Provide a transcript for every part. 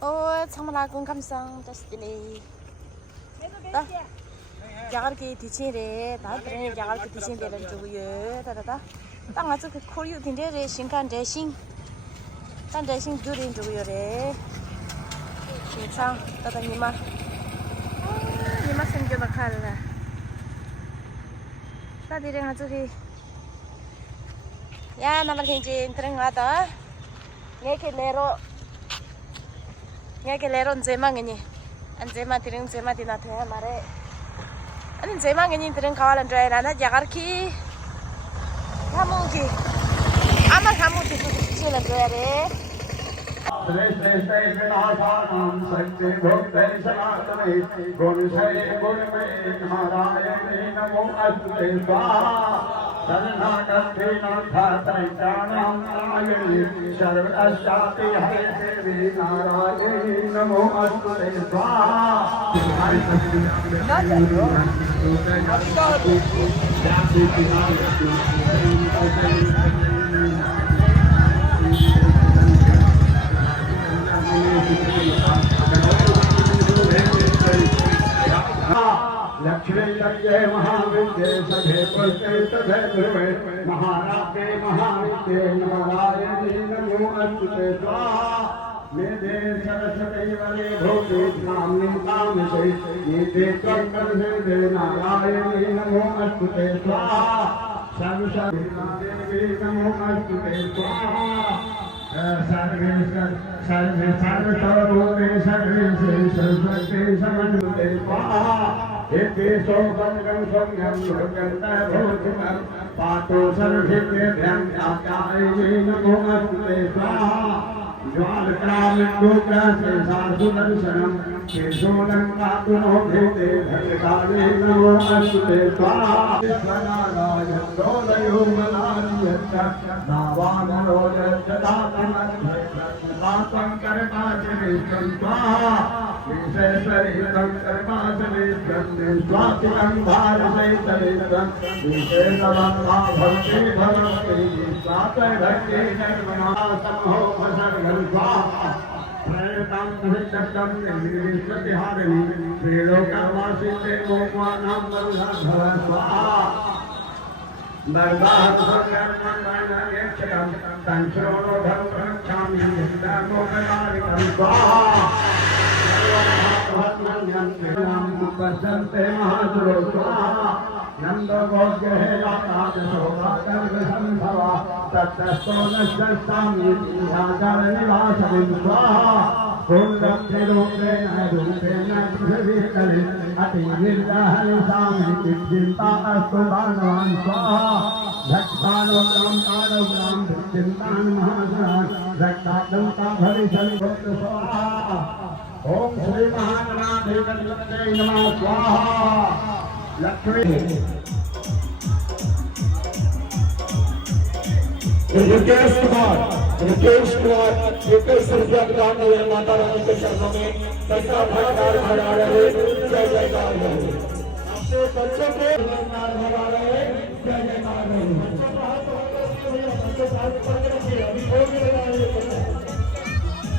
참말하군 감상 데스티니. 다. 야가르게 디친레 다들은 야가르게 디친데를 주고요. 다다다. 땅 아주 그 코리우 딘데레 신간 대신. 단 대신 두린 주고요래. 신상 다다 니마. 니마 생겨나 칼라. 다들은 아주 그 ya nama hinjin tereng ada ngeke lero nzema ngini anzema tereng nzema dina the mare ani nzema ngini tereng kawalan drai na jagar ki hamuki ama hamuki tu chila drai re श्रेष्ठे विनाशानां सत्ये भोक्ते सनातने गुणशये गुणमये नारायणे नमो अस्तुते स्वाहा शरणागतेनाथात्रैतानां नारायणे सर्वशान्ति हरे देवी नारायणे नमो अस्तुते स्वाहा लक्ष्मी लक्ष्य महाविद्ये सभे पुष्टे सभे ध्रुवे महाराजे महाविद्ये नारायणे नमो अस्तुते स्वाहा मेदे सरस्वती वरे भूते नाम्नि तामसे येते त्वं नारायणे नमो अस्तुते स्वाहा सर्वदेवी नमो अस्तुते स्वाहा सर्वे सर्वभूते सर्वेशे सरस्वती समन्विते स्वाहा इति सोपनिकं सौम्यं योग्यन्तं भूतिमं पातु सर्वसिद्धेभ्यं यात्यायै नमो अस्तुते स्वाहा ज्वालकामिन्दुग्रसे साधुदर्शनं केशोलं पातु नो भेदे भगतायै नमो अस्तुते स्वाहा विश्वनारायण दोलयो मनार्यश्च नावामरोजदातमध्वं कर्माचरेष्टं स्वाहा विशेषरितं कर्माचरेष्टं स्वातिकं भारसैतरेष्टं विशेषवं भवति भवति स्वातभक्ति निर्मणा समहोपसर्गं स्वाहा प्रेतं भविष्यतं निर्विश्वतिहारिणी श्रीलोकवासिते मोक्वानां वरुणभव स्वाहा नर्वाहं संश्रोणो भवक्षामि नमोकारिकं स्वाहा उपसन्ते महासुरो स्वाहा नन्दो गोग्रहे वातादशोभाकर्मसम्भवा तत्तस्तो नश्यस्तामि निवासमिं स्वाहा पूर्णक्षरूपेण रूपेण पृथिवीतले अतिविर्दहनिशामि चिन्ता अस्तु दानवान् स्वाहा भक्तानुग्राम तानुग्राम चिन्तान् महासनान् रक्तादंता भविष्यन्भुक्त स्वाहा ओम श्री महागणाधिपतये नमः स्वाहा लक्ष्मी रुकेश कुमार रुपया ग्राम नगर माता रानी के चरणों में सबका भंडार भरा रहे जय जयकार रहे अपने बच्चों के भंडार भरा रहे जय जयकार रहे अभी हो गया बच्चे को हाथ पकड़ के रखिए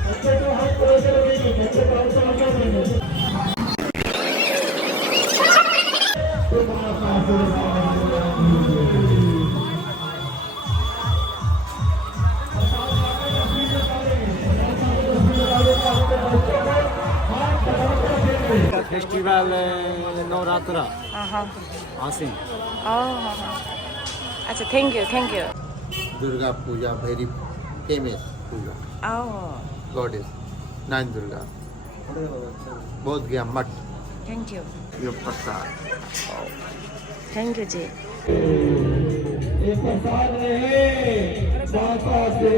बच्चे को हाथ पकड़ के रखिए फेस्टिवल नवरात्रा आसिन अच्छा thank you Durga Puja very famous puja goddess nine Durga Bodh Gaya मठ थैंक यू ये प्रसाद जी एक प्रसाद रहे माता से